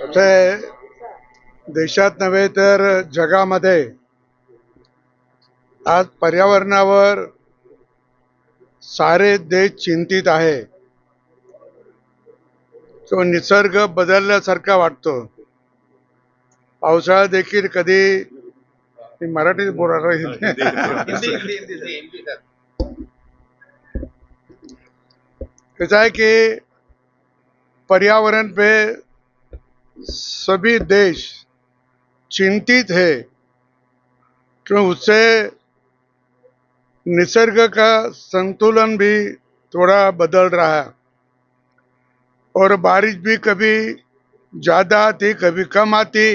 असे देशात नव्हे तर जगामध्ये आज पर्यावरणावर सारे देश चिंतित आहे. तो निसर्ग बदलल्यासारखा वाटतो. पावसाळा देखील कधी मराठीत बोलायला कैसा है कि पर्यावरण पे सभी देश चिंतित है क्यों उससे निसर्ग का संतुलन भी थोड़ा बदल रहा है और बारिश भी कभी ज्यादा आती कभी कम आती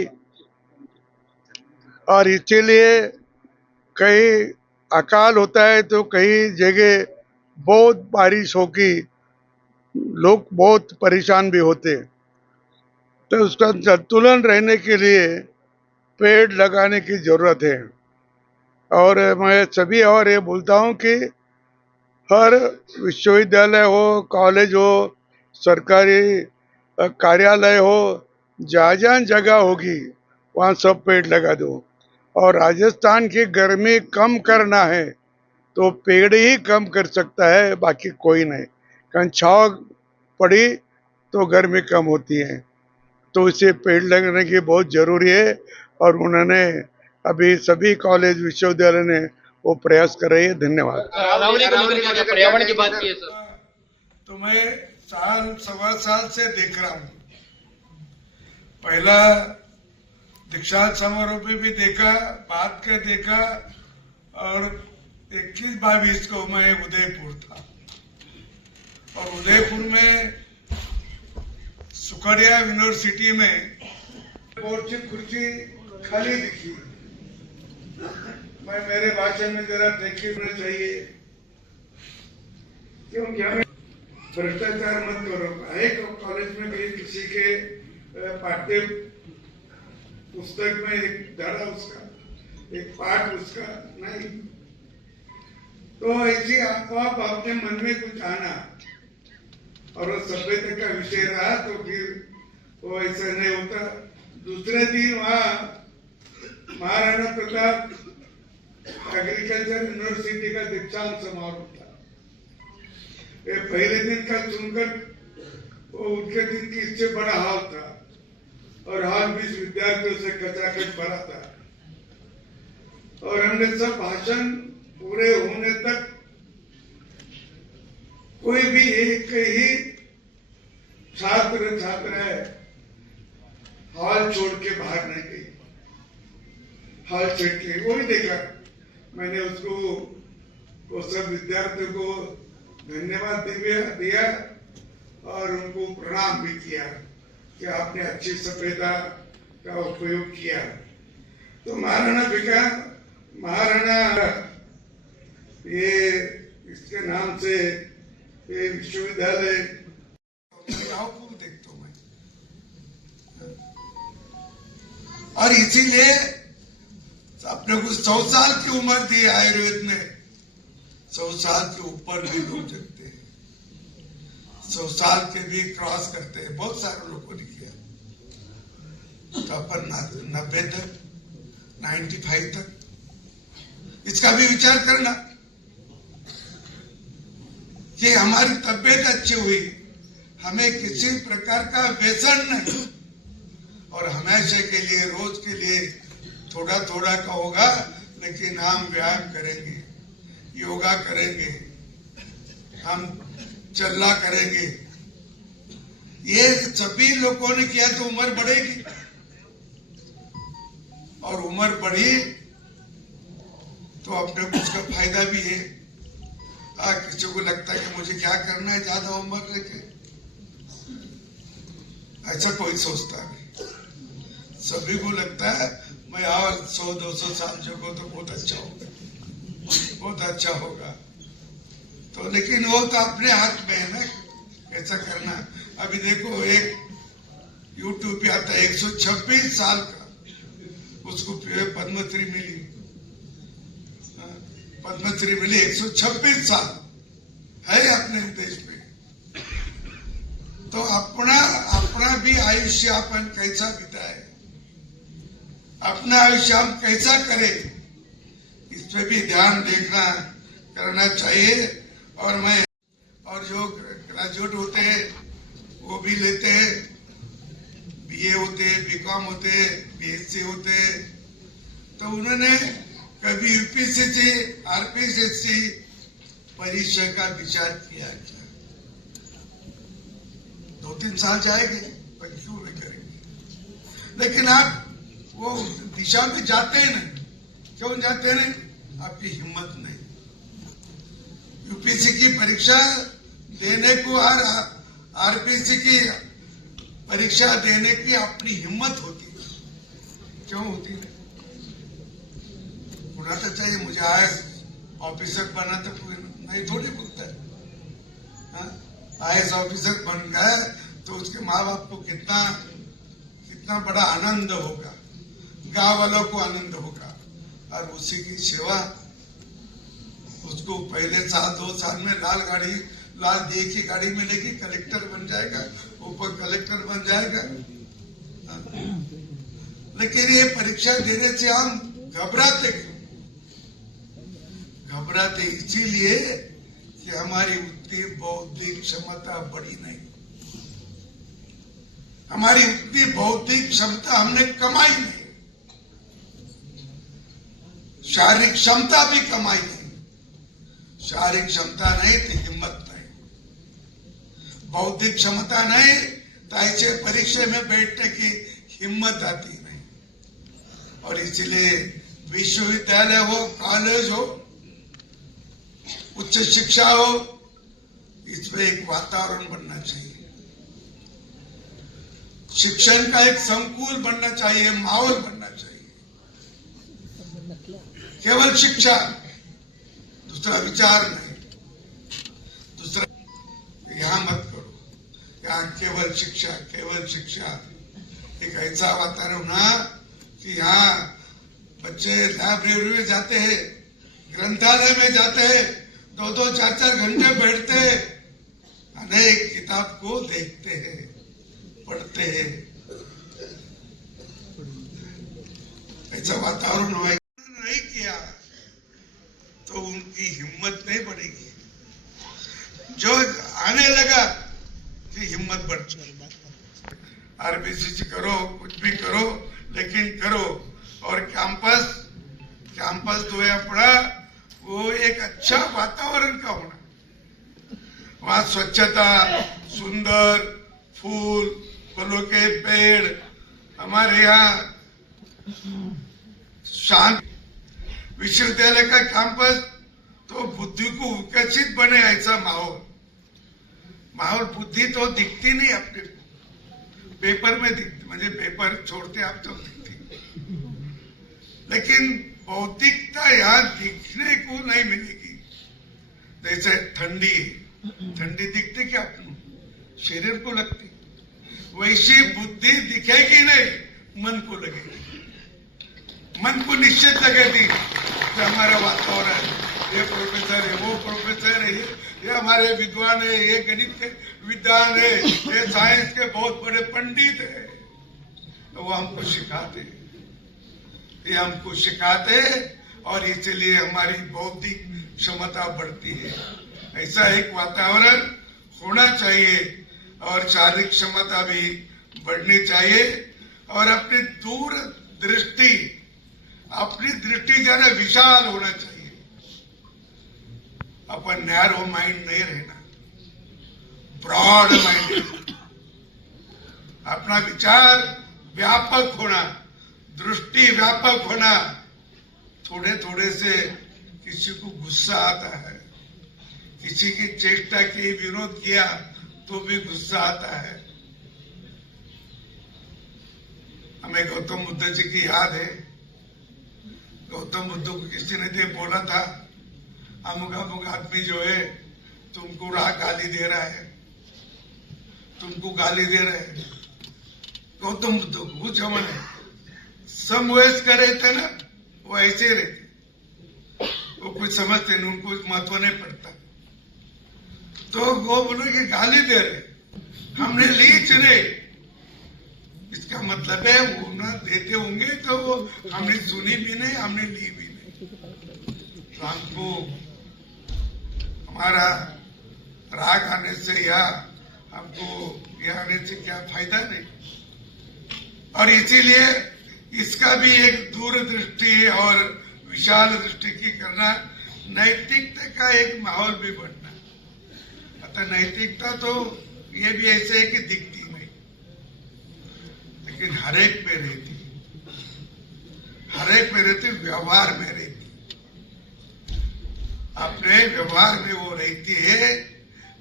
और इसीलिए कहीं अकाल होता है तो कई जगह बहुत बारिश होगी, लोग बहुत परेशान भी होते। तो उसका संतुलन रहने के लिए पेड़ लगाने की जरूरत है। और मैं सभी और ये बोलता हूँ कि हर विश्वविद्यालय हो, कॉलेज हो, सरकारी कार्यालय हो, जहाँ जहाँ जगह होगी वहाँ सब पेड़ लगा दो। और राजस्थान की गर्मी कम करना है तो पेड़ ही कम कर सकता है, बाकी कोई नहीं। कारण छाव पड़ी तो गर्मी कम होती है, तो इसे पेड़ लगाने की बहुत जरूरी है। और उन्होंने अभी सभी कॉलेज विश्वविद्यालय ने वो प्रयास कर रही है। धन्यवाद। पर्यावरण की बात की है सर, तो मैं साल सवा साल से देख रहा हूँ। पहला दीक्षांत समारोह में भी देखा, बात के देखा, और 21-22 को मैं उदयपुर था और उदयपुर में सुखड़िया यूनिवर्सिटी में बोर्ड की कुर्सी खाली दिखी। मैं मेरे भाषण में जरा देखी होना चाहिए, क्योंकि हमें भ्रष्टाचार मत करो। एक कॉलेज में कहीं किसी के पाठ्य पुस्तक में एक धारा उसका, एक पाठ उसका नहीं, तो ऐसी आप अपने मन में कुछ आना और वो सभ्यता का विषय रहा तो फिर वो ऐसा नहीं होता। दूसरे दिन वहाँ महाराणा प्रताप एग्रीकल्चर यूनिवर्सिटी का दीक्षांत समारोह था। ये पहले दिन का सुनकर वो उनके दिन की इससे बड़ा हाल था और हाल 20 विद्यार्थियों से कचाकच भरा था। और हमने सब भाषण पूरे होने तक कोई भी एक ही छात्र छात्राएं हॉल छोड़ के बाहर नहीं गई। हॉल छोड़ के वही देखा मैंने, उसको वो सब विद्यार्थियों को धन्यवाद दिया और उनको प्रणाम भी किया कि आपने अच्छी सभ्यता का उपयोग किया। तो महाराणा ये इसके नाम से ये विश्वविद्यालय को देखता हूं मैं, और इसीलिए अपने को 100 साल की उम्र दी है आयुर्वेद ने। 100 साल के ऊपर भी लोग जगते हैं, 100 साल के भी क्रॉस करते हैं, बहुत सारे लोगों ने किया। तो अपन 90 तक 95 तक इसका भी विचार करना कि हमारी तबीयत अच्छी हुई, हमें किसी प्रकार का व्यसन नहीं, और हमेशा के लिए रोज के लिए थोड़ा थोड़ा का होगा, लेकिन हम व्यायाम करेंगे, योगा करेंगे, हम चलना करेंगे। ये सभी लोगों ने किया तो उम्र बढ़ेगी, और उम्र बढ़ी तो अपने को उसका फायदा भी है। किसी को लगता है कि मुझे क्या करना है ज्यादा उम्र लेके, ऐसा कोई सोचता नहीं। सभी को लगता है मैं और 100-200 साल जगो तो बहुत अच्छा होगा, बहुत अच्छा होगा। तो लेकिन वो तो अपने हाथ में है ना, कैसा करना। अभी देखो एक यूट्यूब पे आता है 126 साल का, उसको पद्मश्री मिली, पद्मश्री मिली। 126 साल है अपने देश में। तो अपना अपना भी आयुष्य अपन कैसा बिताए, अपना आयुष्य हम कैसा करें, इस पे भी ध्यान देखना करना चाहिए। और जो ग्रेजुएट होते हैं वो भी लेते हैं, बीए होते हैं, बीकॉम होते हैं, बीएससी होते हैं, तो उन्होंने कभी यूपीएससी आरपीएससी परीक्षा का विचार किया क्या? 2-3 साल जाएंगे पर क्यों नहीं करेंगे? लेकिन आप वो दिशा में जाते हैं नहीं, क्यों जाते नहीं? आपकी हिम्मत नहीं। यूपीएससी की परीक्षा देने को और आरपीएससी की परीक्षा देने की अपनी हिम्मत होती है, क्यों होती है? होना तो चाहिए, मुझे आईएएस ऑफिसर बना तो कोई नहीं थोड़ी बोलता है। आईएएस ऑफिसर बन गया तो उसके माँ बाप को कितना बड़ा आनंद होगा, गांव वालों को आनंद होगा, और उसी की सेवा उसको पहले 2 साल में लाल दी की गाड़ी मिलेगी, कलेक्टर बन जाएगा, ऊपर कलेक्टर बन जाएगा। लेकिन ये परीक्षा देने से हम घबराते क्यों? घबराते इसीलिए कि हमारी उतनी बौद्धिक क्षमता बड़ी नहीं, हमारी उतनी बौद्धिक क्षमता हमने कमाई नहीं, शारीरिक क्षमता भी कमाई नहीं। शारीरिक क्षमता नहीं तो हिम्मत नहीं, बौद्धिक क्षमता नहीं तो ऐसे परीक्षा में बैठने की हिम्मत आती नहीं। और इसलिए विश्वविद्यालय हो, कॉलेज हो, उच्च शिक्षा हो, इसमें एक वातावरण बनना चाहिए, शिक्षण का एक संकुल बनना चाहिए, माहौल बनना चाहिए। केवल शिक्षा, दूसरा विचार नहीं, दूसरा यहां मत करो, यहाँ केवल शिक्षा। एक ऐसा वातावरण ना कि यहाँ बच्चे लाइब्रेरी में जाते हैं, ग्रंथालय में जाते हैं, 2-2, 4-4 घंटे बैठते हैं, अनेक किताब को देखते हैं, पढ़ते हैं। ऐसा वातावरण नहीं किया तो उनकी हिम्मत नहीं बढ़ेगी। जो आने लगा कि हिम्मत बढ़ जाए, आरबीसी करो, कुछ भी करो, लेकिन करो। और कैंपस जो है अपना, वो एक अच्छा वातावरण का होना, वहां स्वच्छता, सुंदर फूल, फलों के पेड़, हमारे यहाँ शांत। विश्वविद्यालय का कैंपस तो बुद्धि को विकसित बने ऐसा माहौल बुद्धि तो दिखती नहीं अपने पेपर में दिखती, म्हणजे पेपर छोड़ते आप तो दिखती, लेकिन बौद्धिकता यहाँ दिखने को नहीं मिलेगी। जैसे ठंडी दिखती क्या शरीर को लगती, वैसी बुद्धि दिखेगी नहीं, मन को लगेगी, मन को निश्चित लगेगी कि हमारा वातावरण, ये प्रोफेसर है, वो प्रोफेसर है, ये हमारे विद्वान है, ये गणित के विद्वान है, ये साइंस के बहुत बड़े पंडित है, तो वो हमको सिखाते, और इसलिए हमारी बौद्धिक क्षमता बढ़ती है। ऐसा एक वातावरण होना चाहिए, और शारीरिक क्षमता भी बढ़नी चाहिए, और अपनी दृष्टि जरा विशाल होना चाहिए। अपन नैरो माइंड नहीं रहना, ब्रॉड माइंड, अपना विचार व्यापक होना, दृष्टि व्यापक होना। थोड़े से किसी को गुस्सा आता है, किसी की चेष्टा की, विरोध किया तो भी गुस्सा आता है। हमें गौतम बुद्ध जी की याद है, गौतम बुद्ध को किसी ने बोला था, अमुक आदमी जो है तुमको गाली दे रहा है, तुमको गाली दे रहे हैं। गौतम बुद्ध को कुछ हमने समवेश करे थे ना, वो ऐसे रहते, वो कुछ समझते नहीं, उनको महत्व नहीं पड़ता। तो वो बोले कि गाली दे रहे, हमने लीच नहीं, मतलब है वो ना देते होंगे तो वो हमने सुनी भी नहीं, हमने ली भी नहीं। तो हमको हमारा राग आने से या हमको ये आने से क्या फायदा नहीं। और इसीलिए इसका भी एक दूरदृष्टि और विशाल दृष्टि की करना, नैतिकता का एक माहौल भी बनना। अतः नैतिकता तो ये भी ऐसे है कि दिखती नहीं, लेकिन हरेक में रहती, हरेक में रहती, व्यवहार में रहती। अपने व्यवहार में वो रहती है।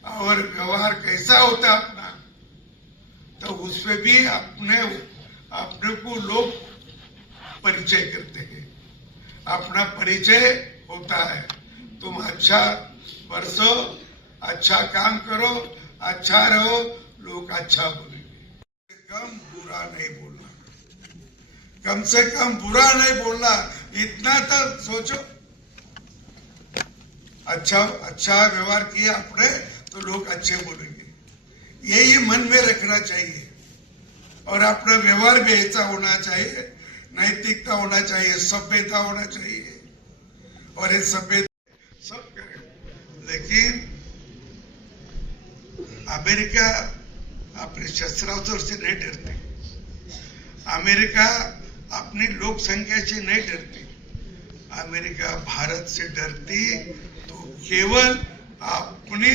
और व्यवहार कैसा होता है अपना, तो उसमें भी अपने को लोग परिचय करते हैं, अपना परिचय होता है। तुम अच्छा बरसो, अच्छा काम करो, अच्छा रहो, लोग अच्छा बोलेंगे। कम बुरा नहीं बोलना, कम से कम बुरा नहीं बोलना, इतना तो सोचो। अच्छा व्यवहार किया आपने तो लोग अच्छे बोलेंगे, यही मन में रखना चाहिए। और अपना व्यवहार भी ऐसा होना चाहिए, नैतिकता होना चाहिए, सभ्यता होना चाहिए। और ये सभ्यता सब करें। लेकिन अमेरिका अपने शस्त्रास्त्र से नहीं डरती, अमेरिका अपनी लोक संख्या से नहीं डरती, अमेरिका भारत से डरती तो केवल अपनी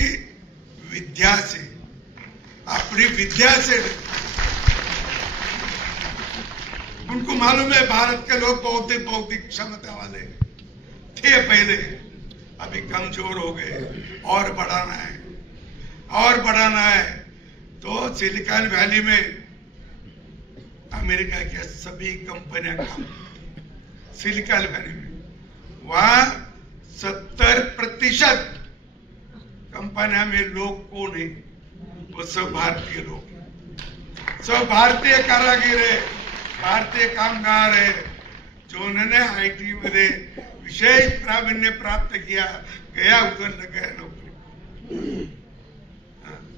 विद्या से, अपनी विद्या से डरती। उनको मालूम है भारत के लोग बौद्धिक क्षमता वाले थे पहले, अभी कमजोर हो गए, और बढ़ाना है, और बढ़ाना है। तो सिलिकॉन वैली में अमेरिका की सभी कंपनियां काम, सिलिकॉन वैली में वहां 70% कंपनियां में लोग कौन है, वो सब भारतीय लोग, सब भारतीय कारागीर है, भारतीय कामगार है, जो उन्होंने आईटी मध्ये विशेष प्रावीण्य प्राप्त किया, गया उधर लग गया नौकरी।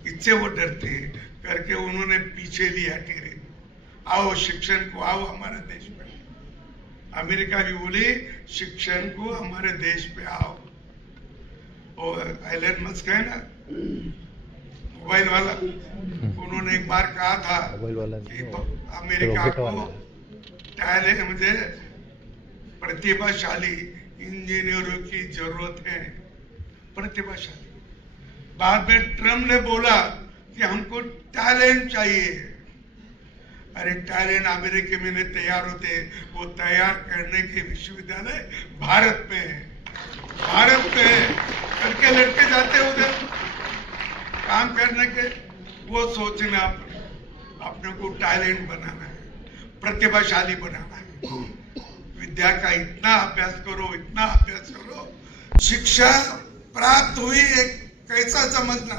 इससे वो डरते हैं करके उन्होंने पीछे लिया टेरे, आओ शिक्षण को, आओ हमारे देश में। अमेरिका भी बोली शिक्षण को हमारे देश पे आओ। और एलन मस्क है ना, मोबाइल वाला, उन्होंने एक बार कहा था कि अमेरिका को टैलेंट मुझे प्रतिभाशाली इंजीनियरों की जरूरत है, प्रतिभाशाली। बाद में ट्रम्प ने बोला कि हमको टैलेंट चाहिए। अरे टैलेंट अमेरिका में नहीं तैयार होते, वो तैयार करने के विश्वविद्यालय भारत में है, भारत में है, करके लड़के जाते उधर काम करने के। वो सोचना अपने को टैलेंट बनाना है, प्रतिभाशाली बनाना है। विद्या का इतना अभ्यास करो, इतना अभ्यास करो। शिक्षा प्राप्त हुई एक कैसा समझना,